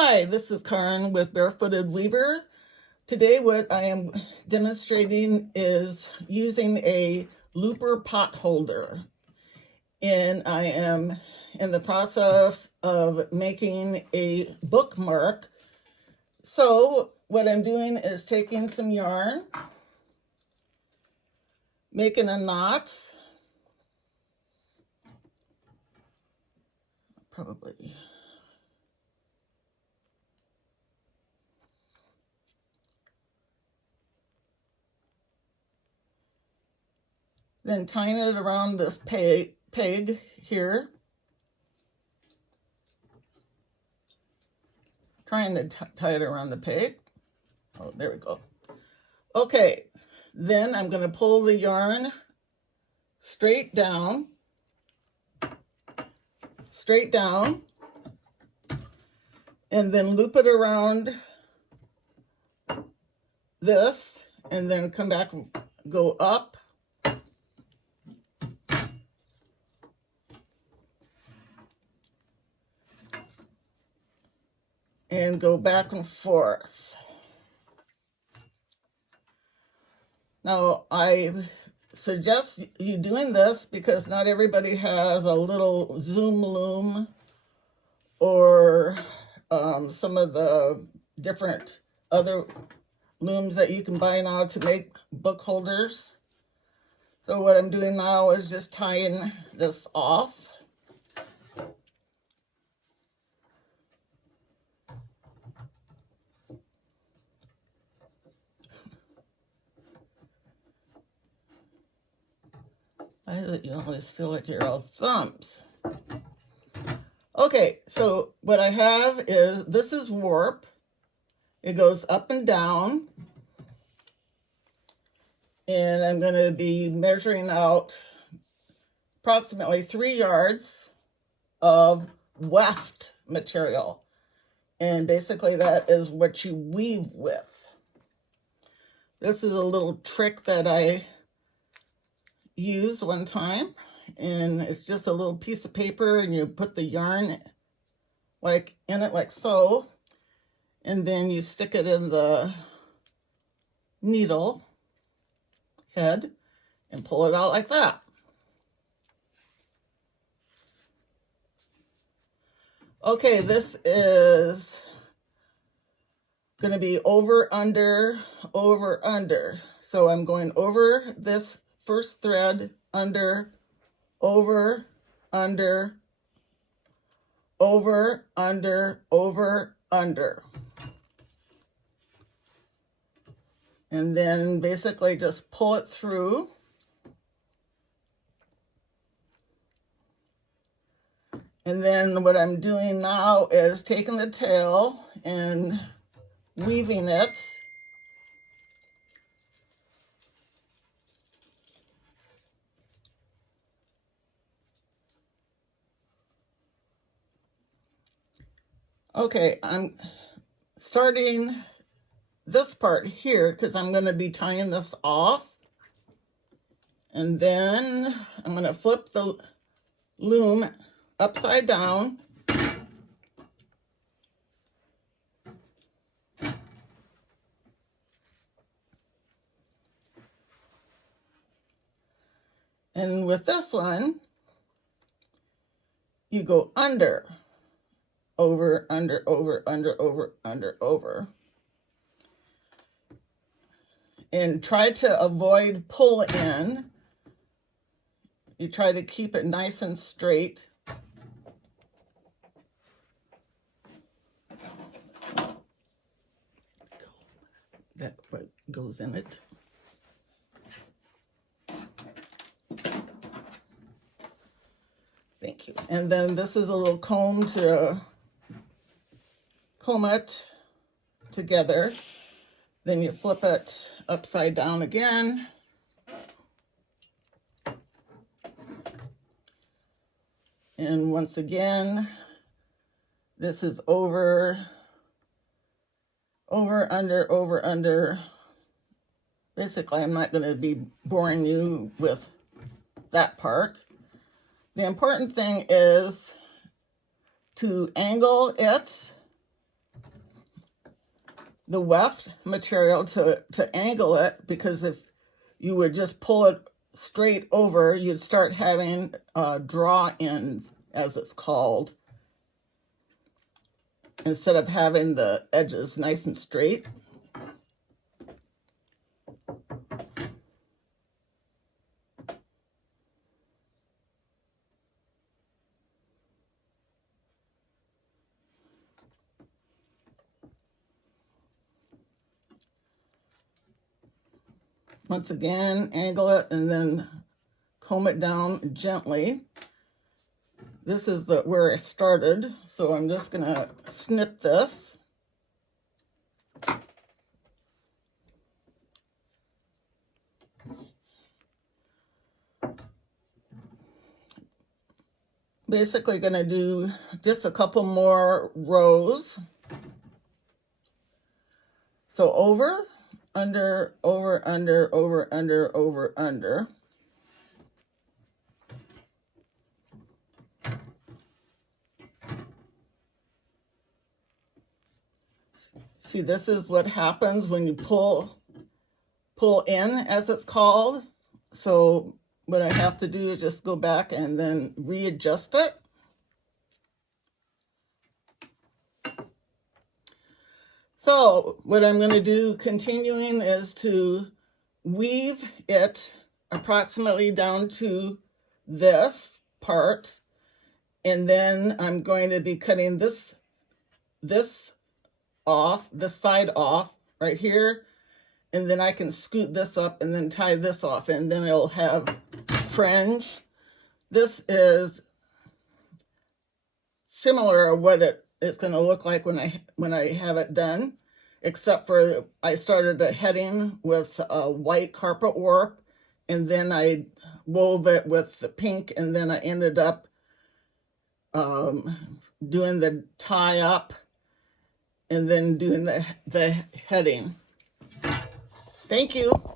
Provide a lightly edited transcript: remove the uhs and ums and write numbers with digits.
Hi, this is Karen with Barefooted Weaver. Today what I am demonstrating is using a looper pot holder. And I am in the process of making a bookmark. So what I'm doing is taking some yarn, making a knot, probably. Then tying it around this peg here. Trying to tie it around the peg. Oh, there we go. Okay, then I'm going to pull the yarn straight down, and then loop it around this, and then come back, go up, and go back and forth. Now, I suggest you doing this because not everybody has a little zoom loom or some of the different other looms that you can buy now to make book holders. So what I'm doing now is just tying this off. You always feel like you're all thumbs. Okay, so what I have is, this is warp. It goes up and down. And I'm going to be measuring out approximately 3 yards of weft material. And basically that is what you weave with. This is a little trick that I used one time, and it's just a little piece of paper, and you put the yarn like in it like so, and then you stick it in the needle head and pull it out like that. Okay, this is going to be over, under, over, under. So I'm going over this first thread, under, over, under, over, under, over, under. And then basically just pull it through. And then what I'm doing now is taking the tail and weaving it. Okay, I'm starting this part here because I'm going to be tying this off. And then I'm going to flip the loom upside down. And with this one, you go under, over, under, over, under, over, under, over. And try to avoid pull in. You try to keep it nice and straight. That's what goes in it. Thank you. And then this is a little comb to comb it together. Then you flip it upside down again. And once again, this is over, over, under, over, under. Basically, I'm not going to be boring you with that part. The important thing is to angle it the weft material to angle it, because if you would just pull it straight over, you'd start having draw ends, as it's called, instead of having the edges nice and straight. Once again, angle it and then comb it down gently. This is where I started, so I'm just going to snip this. Basically going to do just a couple more rows. So over, under, over, under, over, under, over, under. See, this is what happens when you pull in, as it's called. So what I have to do is just go back and then readjust it. So what I'm going to do continuing is to weave it approximately down to this part, and then I'm going to be cutting this off, this side off right here, and then I can scoot this up and then tie this off, and then it'll have fringe. This is similar to what it's going to look like when I have it done, except for I started the heading with white carpet warp, and then I wove it with the pink, and then I ended up doing the tie up and then doing the heading. Thank you.